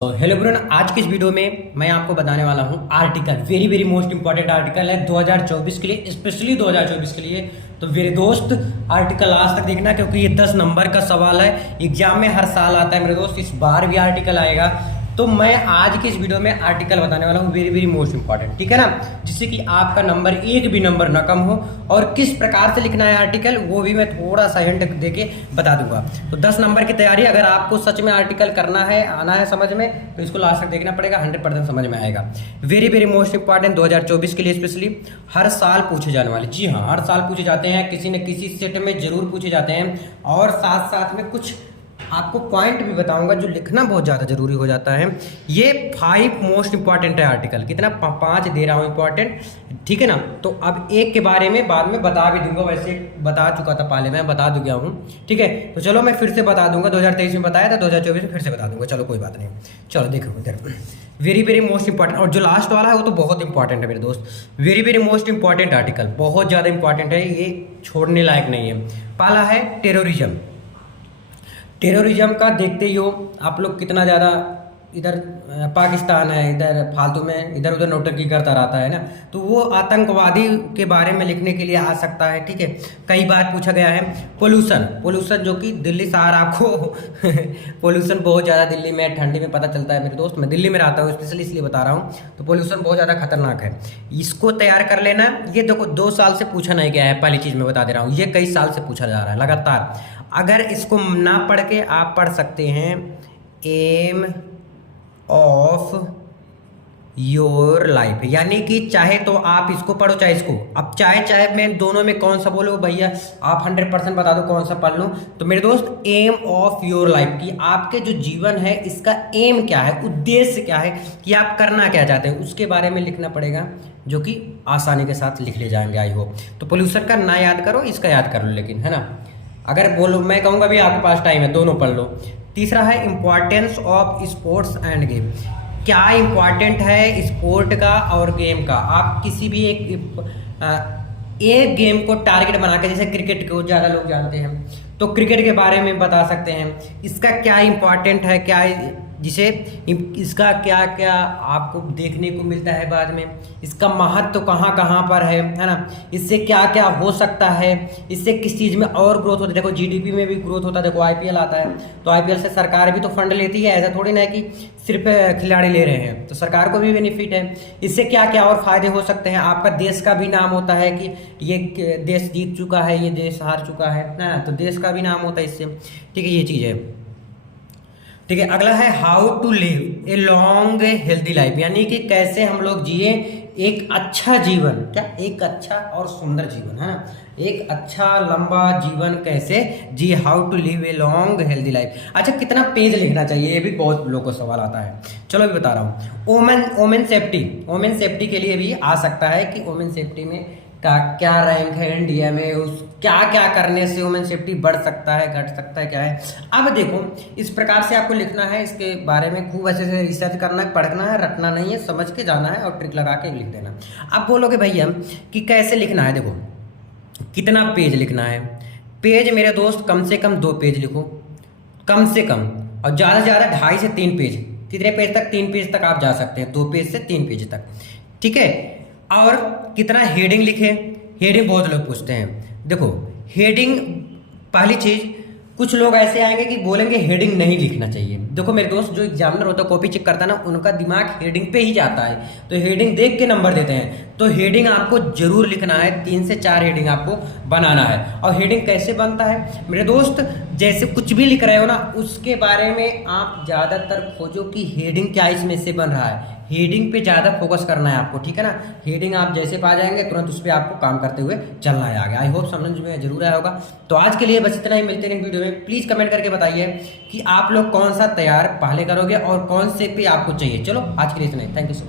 तो hello everyone, आज की इस वीडियो में मैं आपको बताने वाला हूं article, very very most important article है 2024 के लिए, स्पेशली 2024 के लिए। तो मेरे दोस्त आर्टिकल आज तक देखना, क्योंकि ये 10 नंबर का सवाल है, एग्जाम में हर साल आता है मेरे दोस्त, इस बार भी आर्टिकल आएगा। तो मैं आज की इस वीडियो में आर्टिकल बताने वाला हूँ, वेरी वेरी मोस्ट इंपॉर्टेंट, ठीक है ना, जिससे कि आपका नंबर एक भी नंबर ना कम हो। और किस प्रकार से लिखना है आर्टिकल वो भी मैं थोड़ा सा हिंट देके बता दूंगा। तो 10 नंबर की तैयारी, अगर आपको सच में आर्टिकल करना है, आना है समझ में, तो इसको लास्ट तक देखना पड़ेगा, 100% समझ में आएगा। वेरी वेरी मोस्ट इंपॉर्टेंट 2024 के लिए स्पेशली, हर साल पूछे जाने वाले, जी हाँ, हर साल पूछे जाते हैं, किसी न किसी सेट में जरूर पूछे जाते हैं। और साथ साथ में कुछ आपको पॉइंट भी बताऊंगा जो लिखना बहुत ज़्यादा जरूरी हो जाता है। ये 5 मोस्ट इंपॉर्टेंट है आर्टिकल, कितना 5 दे रहा हूँ इंपॉर्टेंट, ठीक है ना। तो अब एक के बारे में बाद में बता भी दूंगा, वैसे बता चुका था पहले, मैं बता गया हूँ, ठीक है। तो चलो मैं फिर से बता दूंगा, 2023 में बताया था, 2024 में फिर से बता दूंगा, चलो कोई बात नहीं। चलो देखो इधर, वेरी वेरी मोस्ट इंपॉर्टेंट, और जो लास्ट वाला है वो तो बहुत इंपॉर्टेंट है मेरे दोस्त। Very very most important article, बहुत ज़्यादा इंपॉर्टेंट है, ये छोड़ने लायक नहीं है। पहला है टेररिज्म। टेररिज्म का देखते ही हो आप लोग, कितना ज़्यादा इधर पाकिस्तान है, इधर फालतू में इधर उधर नौटंकी करता रहता है ना, तो वो आतंकवादी के बारे में लिखने के लिए आ सकता है, ठीक है। कई बार पूछा गया है पोल्यूशन, पोल्यूशन जो कि दिल्ली शहर आपको पोल्यूशन बहुत ज़्यादा दिल्ली में ठंडी में पता चलता है मेरे दोस्त, मैं दिल्ली में रहता हूँ स्पेशली इसलिए बता रहा हूँ। तो पोल्यूशन बहुत ज़्यादा खतरनाक है, इसको तैयार कर लेना। ये देखो 2 साल से पूछा नहीं गया है, पहली चीज़ मैं बता दे रहा हूँ, ये कई साल से पूछा जा रहा है लगातार। अगर इसको ना पढ़ के आप पढ़ सकते हैं, एम ऑफ योर लाइफ, यानी कि चाहे तो आप इसको पढ़ो चाहे इसको, अब चाहे मैं दोनों में कौन सा बोलो भैया, आप 100% बता दो कौन सा पढ़ लो। तो मेरे दोस्त एम ऑफ योर लाइफ की, आपके जो जीवन है इसका एम क्या है, उद्देश्य क्या है, कि आप करना क्या चाहते हैं, उसके बारे में लिखना पड़ेगा, जो कि आसानी के साथ लिख ले जाएंगे आई होप। तो पोल्यूशन का ना याद करो, इसका याद कर लो, लेकिन है ना, अगर बोलो मैं कहूँगा भी आपके पास टाइम है, दोनों पढ़ लो। तीसरा है importance of sports end game, क्या इंपॉर्टेंट है स्पोर्ट का और गेम का। आप किसी भी एक गेम को टारगेट बना के, जैसे क्रिकेट को ज़्यादा लोग जानते हैं, तो क्रिकेट के बारे में बता सकते हैं, इसका क्या इंपॉर्टेंट है, क्या जिसे इसका क्या क्या आपको देखने को मिलता है बाद में, इसका महत्व तो कहाँ कहाँ पर है ना, इससे क्या क्या हो सकता है, इससे किस चीज़ में और ग्रोथ होती है। देखो जीडीपी में भी ग्रोथ होता है, देखो आईपीएल आता है, तो आईपीएल से सरकार भी तो फंड लेती है, ऐसा थोड़ी ना है कि सिर्फ खिलाड़ी ले रहे हैं, तो सरकार को भी बेनिफिट है। इससे क्या क्या और फायदे हो सकते हैं, आपका देश का भी नाम होता है कि ये देश जीत चुका है, ये देश हार चुका है ना, तो देश का भी नाम होता है इससे, ठीक है, ये चीज़ है, ठीक है। अगला है how to live a long healthy life, यानी कि कैसे हम लोग जिए एक अच्छा जीवन, क्या एक अच्छा और सुंदर जीवन, है ना, एक अच्छा लंबा जीवन कैसे जी, how to live a long healthy life. अच्छा, कितना पेज लिखना चाहिए, ये भी बहुत लोगों को सवाल आता है, चलो अभी बता रहा हूँ। वोमेन सेफ्टी, वोमेन सेफ्टी के लिए भी आ सकता है कि वोमेन सेफ्टी में का क्या रैंक है इंडिया में, उस क्या क्या करने से वुमेन सेफ्टी बढ़ सकता है, घट सकता है, क्या है। अब देखो इस प्रकार से आपको लिखना है, इसके बारे में खूब अच्छे से रिसर्च करना है, पढ़ना है, रटना नहीं है, समझ के जाना है और ट्रिक लगा के लिख देना। अब बोलोगे भैया कि कैसे लिखना है, देखो कितना पेज लिखना है। पेज मेरे दोस्त कम से कम 2 पेज लिखो, कम से कम, और ज़्यादा से ज़्यादा 2.5 से 3 पेज, कितने पेज तक, 3 पेज तक आप जा सकते हैं, 2 पेज से 3 पेज तक, ठीक है। और कितना हेडिंग लिखे, हेडिंग बहुत लोग पूछते हैं, देखो हेडिंग पहली चीज़, कुछ लोग ऐसे आएंगे कि बोलेंगे हेडिंग नहीं लिखना चाहिए। देखो मेरे दोस्त, जो एग्जामिनर होता है, कॉपी चेक करता है ना, उनका दिमाग हेडिंग पे ही जाता है, तो हेडिंग देख के नंबर देते हैं। तो हेडिंग आपको जरूर लिखना है, 3 से 4 हेडिंग आपको बनाना है। और हेडिंग कैसे बनता है मेरे दोस्त, जैसे कुछ भी लिख रहे हो ना, उसके बारे में आप ज़्यादातर खोजो कि हेडिंग क्या इसमें से बन रहा है, हेडिंग पे ज़्यादा फोकस करना है आपको, ठीक है ना। हेडिंग आप जैसे पा जाएंगे तुरंत उस पर आपको काम करते हुए चलना है आगे। आई होप समझ में जरूर आया होगा। तो आज के लिए बस इतना ही, मिलते हैं वीडियो में। प्लीज़ कमेंट करके बताइए कि आप लोग कौन सा तैयार पहले करोगे और कौन से पे आपको चाहिए। चलो आज के लिए इतना ही, थैंक यू सो मच।